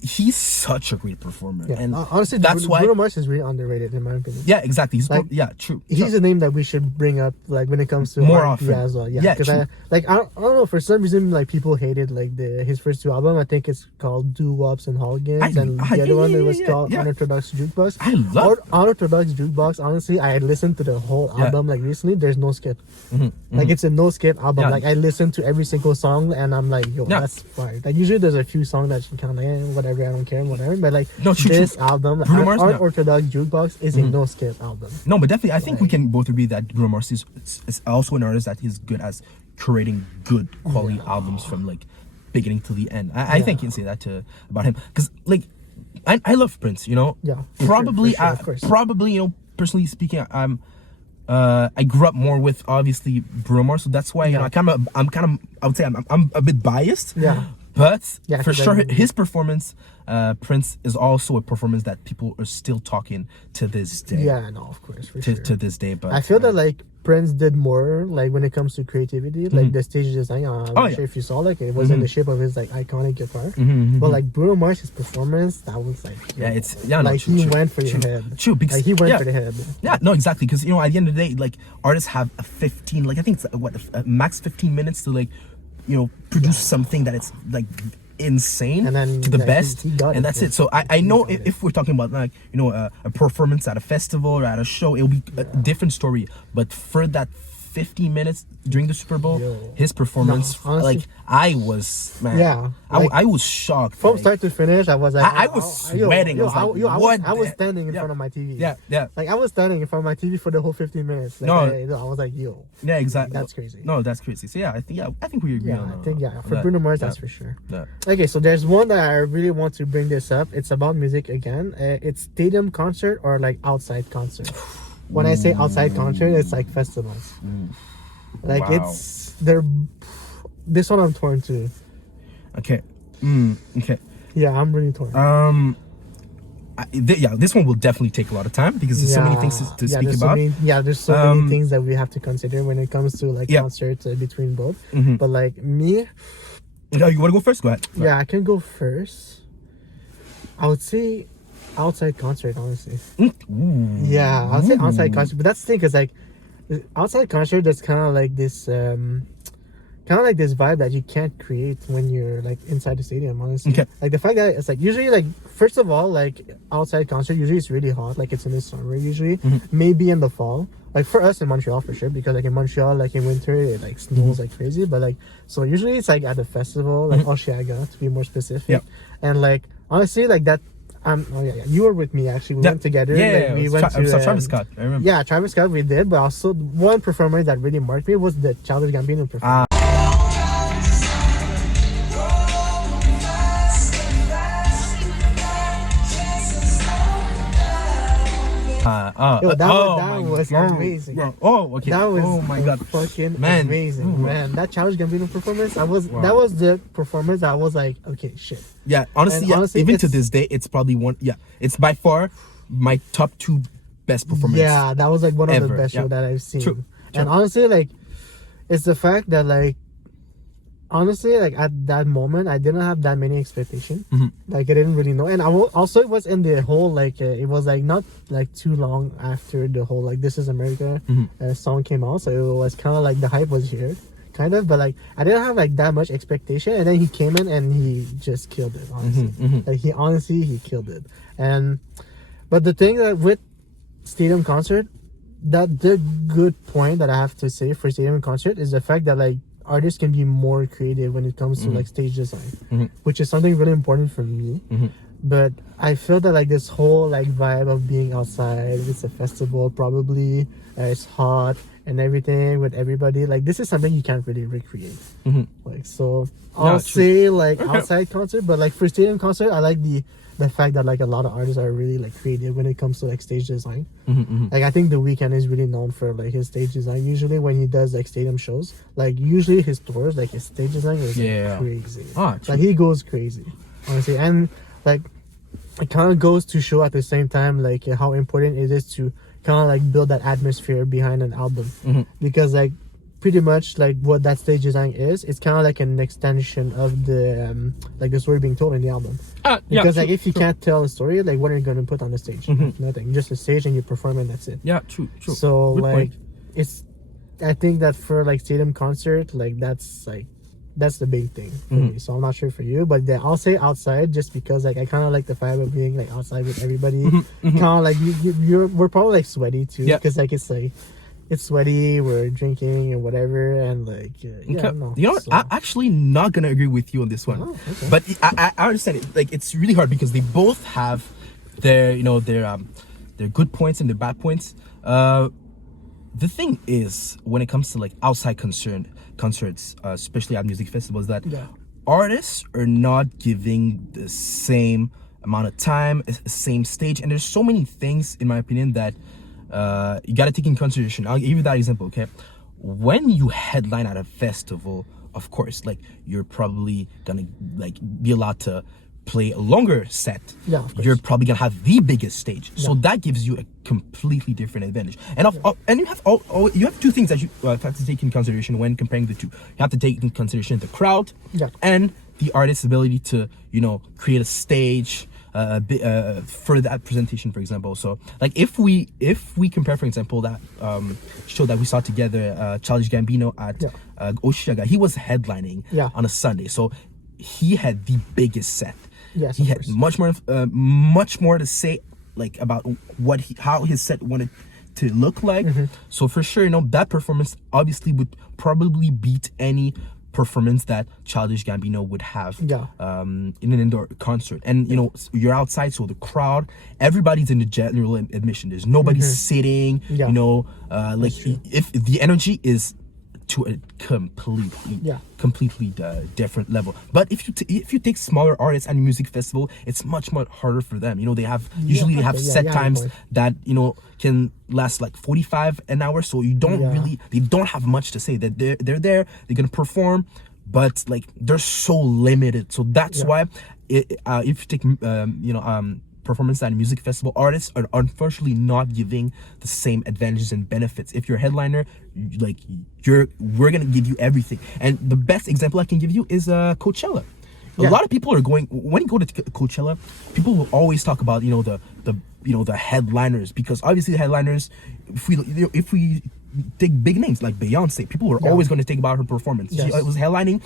He's such a great performer, Yeah, and honestly, that's why. Bruno Mars is really underrated in my opinion. Yeah, exactly. He's Like, yeah, true. He's a name that we should bring up, like when it comes to More R&B often. as well. Yeah, Yeah, because true. I don't know, for some reason like people hated like his first two albums. I think it's called Doo Wops and Hooligans, and the other one that was called Unorthodox Jukebox. I love Unorthodox Jukebox. Honestly, I had listened to the whole album like recently. There's no skip. Like it's a no skip album. Yeah. Like I listened to every single song, and I'm like, yo, Yeah. that's fire. Like usually there's a few songs that you kind of whatever, I don't care, whatever. But like No, true, this true. album, Bruno Mars, no. Unorthodox Jukebox, is a no skip album. No, but definitely, I think we can both agree that Bruno Mars is also an artist that is good as curating good quality albums from like beginning to the end. I think you can say that about him, because like I love Prince, you know. Yeah, for Probably, sure, of course. probably, you know, personally speaking, I grew up more with obviously Bruno Mars, so that's why you know I would say I'm a bit biased. Yeah. But Yeah, for 'cause sure, I- his performance, Prince, is also a performance that people are still talking to this day. Yeah, no, of course, for sure. To this day, but I feel that like Prince did more like when it comes to creativity, like the stage design. I'm not yeah. sure if you saw, like it was in the shape of his like iconic guitar. But like Bruno Mars' performance, that was like yeah, it's no, like true, he true, went for true, your head. True, because Like he went yeah, for the head. Yeah, no, exactly, because you know at the end of the day, like artists have a 15, like I think it's max 15 minutes to like, you know, produce something that it's like insane And then, to the yeah, best, he got and it, that's bro. it. So I know got it. if we're talking about like, you know, a performance at a festival or at a show, it'll be a different story. But for that 15 minutes during the Super Bowl, Yo. his performance, No, honestly. like I was, man, Yeah, like, I was shocked From like, start to finish, I was like, I was sweating. I was like, what I was the- standing in yeah. front of my TV. yeah, Like I was standing in front of my TV for the whole 15 minutes. Like, No. I was like, yo, yeah, exactly. that's crazy. No, that's crazy. So yeah, I think we agree Yeah, on I think on for that. Bruno Mars, Yeah. that's for sure. Yeah. Okay, so there's one that I really want to bring this up. It's about music again. It's stadium concert or like outside concert. When I say outside concert, it's like festivals. Like Wow. this one I'm torn to. Okay. Okay. Yeah, I'm really torn. This one will definitely take a lot of time because there's so many things to speak there's about. there's so many things that we have to consider when it comes to like Yeah. concerts between both. But like me, Oh, you want to go first? Go ahead. yeah, I can go first. I would say outside concert, honestly. Yeah, I'll say outside concert, but that's the thing, cause like outside concert, there's kind of like this vibe that you can't create when you're like inside the stadium, honestly. Okay. Like the fact that it's like usually like first of all, like outside concert usually it's really hot, like it's in the summer usually, maybe in the fall. Like for us in Montreal for sure, because like in Montreal, like in winter it like snows like crazy. But like so usually it's like at a festival, like Oshiaga to be more specific. Yep. And like honestly, like that. You were with me actually. We went together. Yeah, like, we went to Travis Scott. I remember. Yeah, Travis Scott we did, but also one performer that really marked me was the Childish Gambino performance. Yo, that was amazing. Oh, okay. That was oh my god, fucking Man. amazing, Ooh. man. That Childish Gambino performance, that was Wow. the performance I was like, okay, shit. Yeah, honestly, And yeah, honestly, even to it's- this day, it's probably one. Yeah, it's by far my top 2 best performance. Yeah, that was like one of the ever, best yeah. shows that I've seen. True, And honestly, like, it's the fact that like, honestly, like at that moment, I didn't have that many expectations. Like I didn't really know, and also it was in the whole like it was like not like too long after the whole like "This Is America" song came out, so it was kind of like the hype was here. kind of, but like I didn't have like that much expectation, and then he came in and he just killed it. Honestly, like he killed it. And but the thing that with stadium concert, that the good point that I have to say for stadium concert is the fact that like artists can be more creative when it comes to like stage design, which is something really important for me. But I feel that like this whole like vibe of being outside, it's a festival probably, it's hot and everything with everybody, like this is something you can't really recreate. Like so I'll say like outside concert, but like for stadium concert I like the fact that like a lot of artists are really like creative when it comes to like stage design. Like I think The Weeknd is really known for like his stage design. Usually when he does like stadium shows, like usually his tours, like his stage design is like, crazy. Like he goes crazy, honestly. And like it kind of goes to show at the same time like how important it is to kind of like build that atmosphere behind an album, because like pretty much like what that stage design is, it's kind of like an extension of the like the story being told in the album. Because like if you can't tell a story, like what are you going to put on the stage? Nothing, just a stage and you perform and that's it. True. So Good like point. it's, I think that for like stadium concert, like that's the big thing for me. So I'm not sure for you, but then I'll say outside just because like I kind of like the vibe of being like outside with everybody. Kind of like we're probably like sweaty too, because like it's sweaty, we're drinking and whatever, and like no. You know what? So. I'm actually not gonna agree with you on this one. Okay. But I understand it. Like it's really hard because they both have their their good points and their bad points. The thing is, when it comes to like outside concerts, especially at music festivals, that artists are not giving the same amount of time, same stage, and there's so many things, in my opinion, that you got to take in consideration. I'll give you that example, okay? When you headline at a festival, of course, like you're probably gonna like be allowed to play a longer set. Of course. You're probably gonna have the biggest stage, so that gives you a completely different advantage. And and you have two things that you have to take in consideration when comparing the two. You have to take in consideration the crowd and the artist's ability to create a stage for that presentation, for example. So like if we compare, for example, that show that we saw together, Childish Gambino at Oshiaga, he was headlining on a Sunday, so he had the biggest set. He had much more to say like about how his set wanted to look like. So for sure, that performance obviously would probably beat any performance that Childish Gambino would have in an indoor concert. And you're outside, so the crowd, everybody's in the general admission. There's nobody sitting. Like if the energy is to a completely different level. But if you take smaller artists and music festival, it's much harder for them. They have usually set times that can last like 45 an hour, so they don't have much to say. That they're there, they're gonna perform, but like they're so limited. So that's why if you take performance at a music festival, artists are unfortunately not giving the same advantages and benefits. If you're a headliner, we're gonna give you everything. And the best example I can give you is Coachella. A lot of people are going, when you go to Coachella, people will always talk about the headliners, because obviously the headliners, if we take big names like Beyonce, people were always going to think about her performance. She was headlining.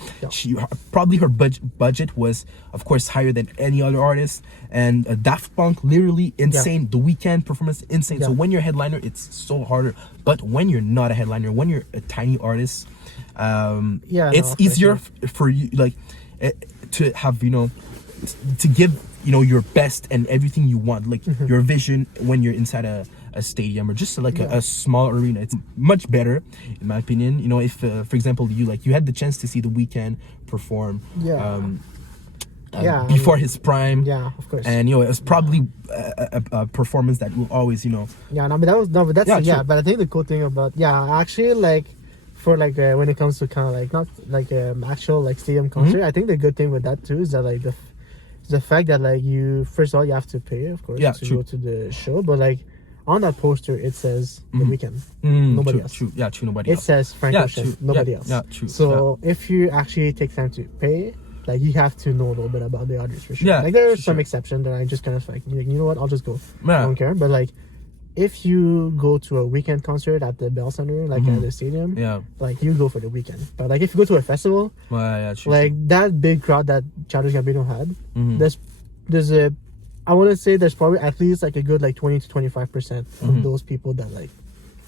Probably her budget was, of course, higher than any other artist. And Daft Punk, literally insane. The Weeknd performance, insane. So when you're a headliner, it's so harder. But when you're not a headliner, when you're a tiny artist, it's easier for you, like to have to give your best and everything you want, like your vision when you're inside a stadium or just like a small arena. It's much better, in my opinion. If for example you had the chance to see The Weeknd perform before his prime, of course, and it was probably a performance that will always but I think the cool thing about actually like for like when it comes to kind of like not like actual like stadium concert, I think the good thing with that too is that like the fact that like you, first of all, you have to pay, of course, to go to the show, but like on that poster it says The Weeknd, nobody else. Nobody else. It says Frank Ocean, nobody else. So if you actually take time to pay, like you have to know a little bit about the artist for sure. Like there are some exceptions that I just kind of like, you know what, I'll just go. I don't care. But like if you go to a Weeknd concert at the Bell Center, like at the stadium, like you go for the Weeknd. But like if you go to a festival, true, like that big crowd that Childish Gambino had, there's a, I want to say there's probably at least like a good like 20 to 25% of those people that like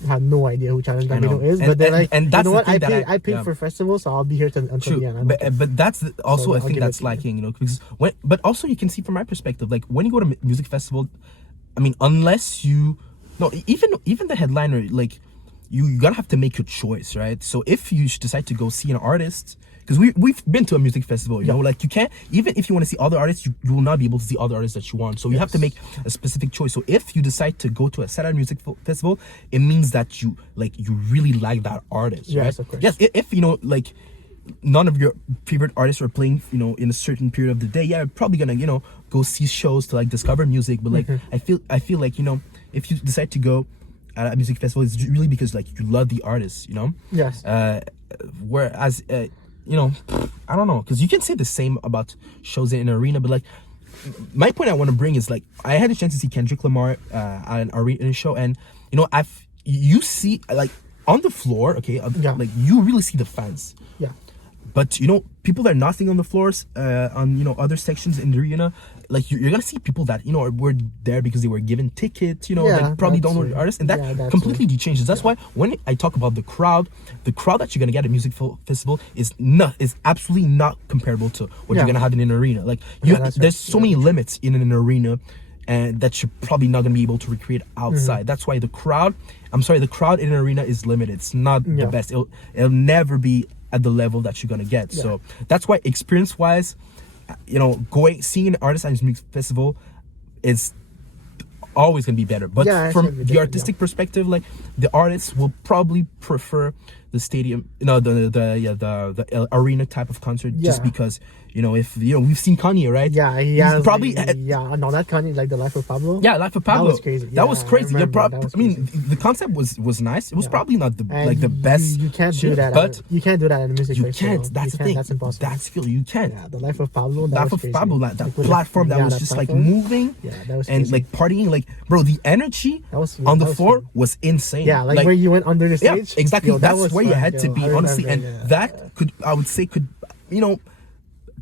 have no idea who Childish Gambino is, but they're like, and that's, you know what, I paid for festivals, so I'll be here until the end. But that's also a thing that's lacking, you know, because but also you can see from my perspective, like when you go to music festival, I mean, unless you, no, even the headliner, like you gotta have to make your choice, right? So if you decide to go see an artist, because we've been to a music festival, you know, like you can't, even if you want to see other artists, you will not be able to see other artists that you want. So you have to make a specific choice. So if you decide to go to a Saturday music festival, it means that you really like that artist, right? Of course. Yes, if you know, like none of your favorite artists are playing, you know, in a certain period of the day, yeah, you're probably gonna, you know, go see shows to like discover music. But like I feel like, you know, if you decide to go at a music festival, it's really because like you love the artist, you know. Yes. Whereas you know, I don't know, because you can say the same about shows in an arena, but like my point I want to bring is like I had a chance to see Kendrick Lamar at an arena show, and you know you see like on the floor, okay, like you really see the fans. Yeah. But you know, people that are not sitting on the floors, on, you know, other sections in the arena, like you're gonna see people that, you know, were there because they were given tickets, you know, that probably don't know the artist, and that completely changes. That's why when I talk about the crowd that you're gonna get at a music festival is absolutely not comparable to what you're gonna have in an arena. Like there's so many limits in an arena, and that you're probably not gonna be able to recreate outside. That's why the crowd in an arena is limited. It's not the best. It'll never be at the level that you're gonna get. So that's why experience wise, you know, seeing an artist at a music festival is always gonna be better. But from the artistic perspective, like the artists will probably prefer the stadium, you know, the arena type of concert, just because, you know, if you know, we've seen Kanye, right? Yeah, he's probably no, that Kanye, like the Life of Pablo. Yeah, Life of Pablo. That was crazy. That was crazy. I mean, the concept was nice. It was probably not the the best. You can't do that. But you can't do that in a music festival. You can't. That's the thing. That's impossible. That's skill. You can't. Yeah, the Life of Pablo. That platform that was just like moving. Yeah, that was and like partying. Like, bro, the energy on the floor was insane. Yeah, like where you went under the stage. Yeah, exactly. That's where you had to be, honestly, and that could, I would say, you know,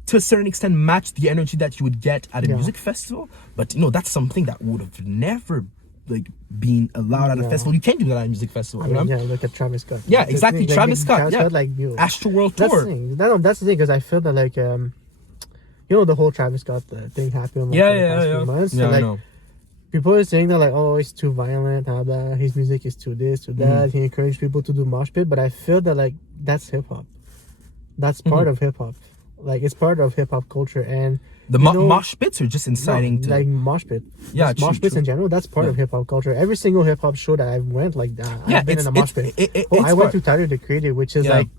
to a certain extent match the energy that you would get at a music festival. But you know, that's something that would have never like been allowed at a festival. You can't do that at a music festival. You know? Yeah, look at Travis Scott. Yeah, exactly. Travis Scott. Yeah, like Astro World Tour. That's the thing, because I feel that like you know, the whole Travis Scott thing happened. Like, in the past few months. Yeah, so, like, I know. People are saying that like, oh, it's too violent, blah, blah. His music is too this, too that. He encouraged people to do mosh pit, but I feel that like that's hip hop. That's part of hip hop. Like it's part of hip hop culture, and the mosh pits are just inciting to like mosh pit. Yeah, mosh pits in general. That's part of hip hop culture. Every single hip hop show that I went, like that, I've been in a mosh pit. I went to Tyler the Creator, which is like,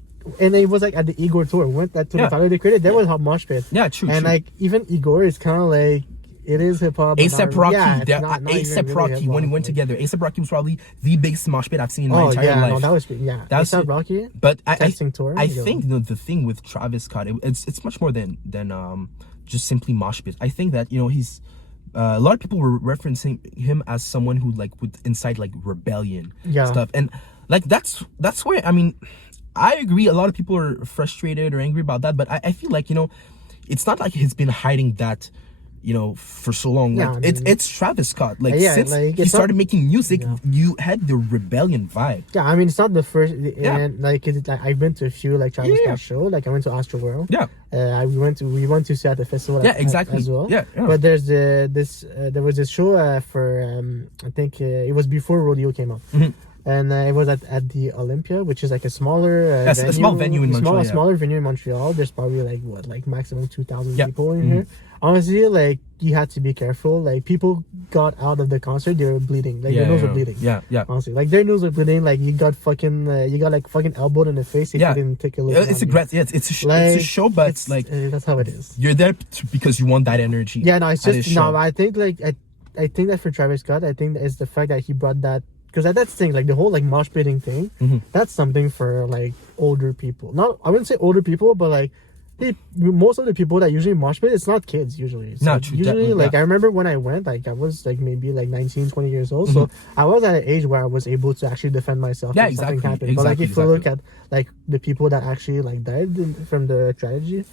and it was like at the Igor tour. Went to the Tyler the Creator. There was a mosh pit. Yeah, true. And like even Igor is kind of like, it is hip hop. A$AP Rocky, A$AP Rocky, when we went together, A$AP Rocky was probably the biggest mosh pit I've seen in my entire life. No, that was A$AP Rocky. But tour. I think the thing with Travis Scott, it's much more than just simply mosh pit. I think that, you know, he's a lot of people were referencing him as someone who like would incite like rebellion stuff, and like that's where, I mean, I agree. A lot of people are frustrated or angry about that, but I feel like, you know, it's not like he's been hiding that, you know, for so long. Like, it's Travis Scott. Like since he started making music, you had the rebellion vibe. Yeah, I mean, it's not the first. And like, I've been to a few like Travis Scott show. Like I went to Astro World. Yeah. We went to see at the festival. Yeah, exactly. As well. Yeah. But there's there was this show for I think it was before Rodeo came out. And it was at the Olympia, which is like a smaller venue, a small venue in Montreal. Smaller venue in Montreal. There's probably like maximum 2,000 people in here. Honestly, like you had to be careful. Like people got out of the concert, they were bleeding. Like their nose were bleeding. Yeah. Honestly, like their nose were bleeding. Like you got fucking elbowed in the face if you didn't take a look. It's a show, but it's like that's how it is. You're there because you want that energy. Yeah, no, it's just no. I think like I think that for Travis Scott, I think it's the fact that he brought that. Because that's the thing, like the whole like mosh pitting thing, that's something for like older people. Not, I wouldn't say older people, but like most of the people that usually mosh pit, it's not kids usually. It's No, like, true, usually definitely, like yeah. I remember when I went, like I was like maybe like 19, 20 years old, so I was at an age where I was able to actually defend myself Yeah, if something exactly, happened. But like exactly, if you look exactly. at like the people that actually like died from the tragedy,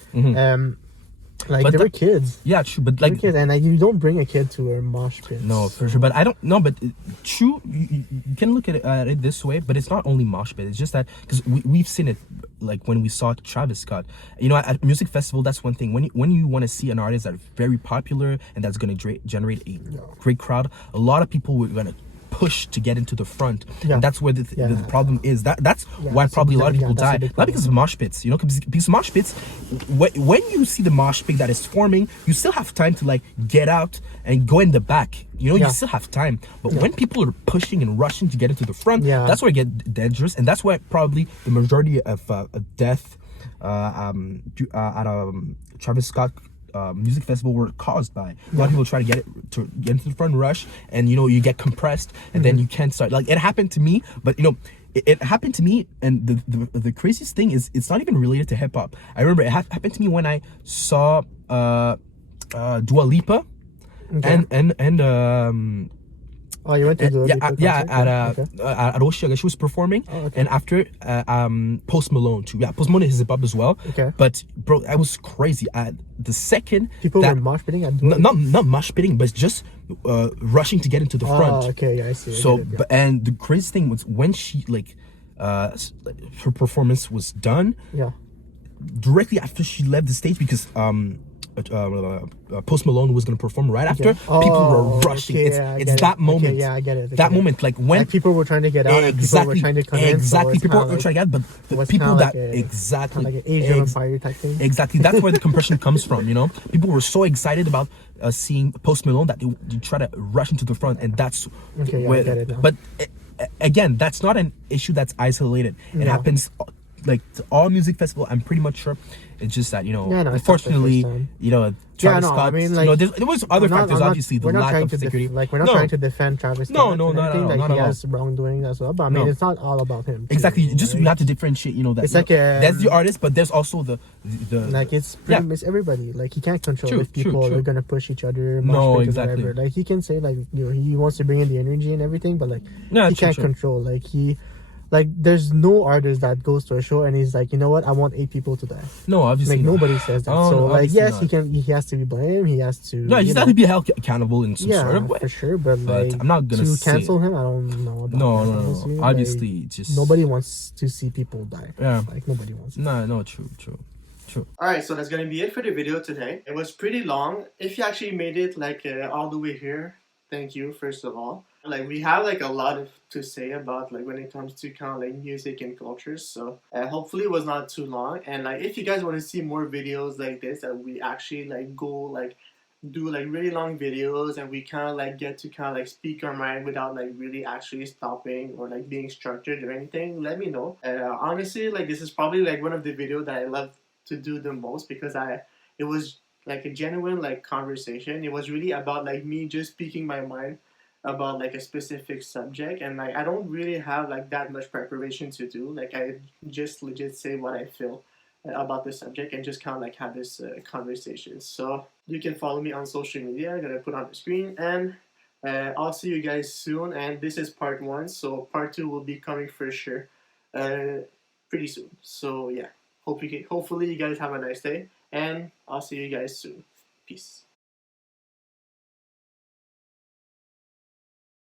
like But they the- were kids. Yeah, true, but They were like kids, and like you don't bring a kid to a mosh pit. no, for so- sure. But I don't know. But true, you can look at it this way. But it's not only mosh pit. It's just that because we've seen it, like when we saw Travis Scott. You know, at music festival, that's one thing. When you want to see an artist that's very popular and that's gonna generate a great crowd, a lot of people were gonna push to get into the front, Yeah. and that's where the problem is. That's why that's a- probably a lot of yeah, people that's a die, big not problem. because of mosh pits. You know, because mosh pits, when you see the mosh pit that is forming, you still have time to like get out and go in the back. You know, Yeah. you still have time. But when people are pushing and rushing to get into the front, Yeah. that's where it gets dangerous, and that's why probably the majority of death at Travis Scott music festival were caused by a lot of people try to get into the front, rush, and you know you get compressed, and then you can't start. Like it happened to me, but you know. It happened to me, and the craziest thing is it's not even related to hip hop. I remember it happened to me when I saw Dua Lipa, Okay. and Oh, you went to the yeah, concert? at Oshiaga, she was performing, okay. and after Post Malone too. Yeah, Post Malone is hip hop as well. Okay. But bro, I was crazy. The second People that were mosh pitting at Dua Lipa? not mosh pitting, but just rushing to get into the front. Oh, okay, yeah, I see. I So, get it, yeah. and the craziest thing was when she her performance was done Yeah. directly after she left the stage because Post Malone was gonna perform right after. People were rushing. Okay, yeah, I It's get that it. moment. Okay, yeah, I get it. I That get it. moment, like when Like people were trying to get out and people were trying to come in. exactly. So People were trying to get, but it the was people kinda that like exactly like an Age of Empire type thing. exactly. That's where the compression comes from. You know, people were so excited about seeing Post Malone that they try to rush into the front, and that's Okay, yeah, I where. get it now. But again, that's not an issue that's isolated. It No. happens like to all music festival. I'm pretty much sure. It's just that, you know, Yeah, no, it's not the first unfortunately, time. you know, Travis no, I Scott. mean, You like, know, there was other I'm not- factors. I'm not- Obviously, the we're not lack trying of to security. we're not No. trying to defend Travis No, Scott no, and not at everything, all, like not he at all. has wrongdoing as well. But I mean, No. it's not all about him. too, Exactly. Just you like- have to differentiate. You know that It's you like, know, that's the artist, but there's also the Like it's pretty much everybody. Like he can't control True, if true, people true. are gonna push each other. No, mosh pit or exactly. whatever. Like he can say like he wants to bring in the energy and everything, but like Yeah, he true, can't true. control. Like there's no artist that goes to a show and he's like, you know what, I want 8 people to die. No, obviously Like not. nobody says that. Oh, So no, like obviously yes, not. he has to be blamed. He has to. No, you just know, have to be held accountable in some yeah, sort of way. for sure. But But like I'm not gonna to say cancel it. him, I don't know. About No, that, no, honestly. no. Like, Obviously, it's just nobody wants to see people die. Yeah. Like nobody wants. No, true. Alright, so that's gonna be it for the video today. It was pretty long. If you actually made it like all the way here, thank you first of all. Like we have like a lot to say about like when it comes to kind of like music and cultures. So hopefully it was not too long. And like if you guys want to see more videos like this, that we actually like go like do like really long videos and we kind of like get to kind of like speak our mind without like really actually stopping or like being structured or anything, let me know. Honestly, like this is probably like one of the videos that I love to do the most because it was like a genuine like conversation. It was really about like me just speaking my mind about like a specific subject, and like I don't really have like that much preparation to do. Like I just legit say what I feel about the subject and just kind of like have this conversation. So you can follow me on social media. I'm gonna put on the screen, and I'll see you guys soon. And this is part 1, so part 2 will be coming for sure pretty soon. So yeah, hopefully you guys have a nice day, and I'll see you guys soon. Peace.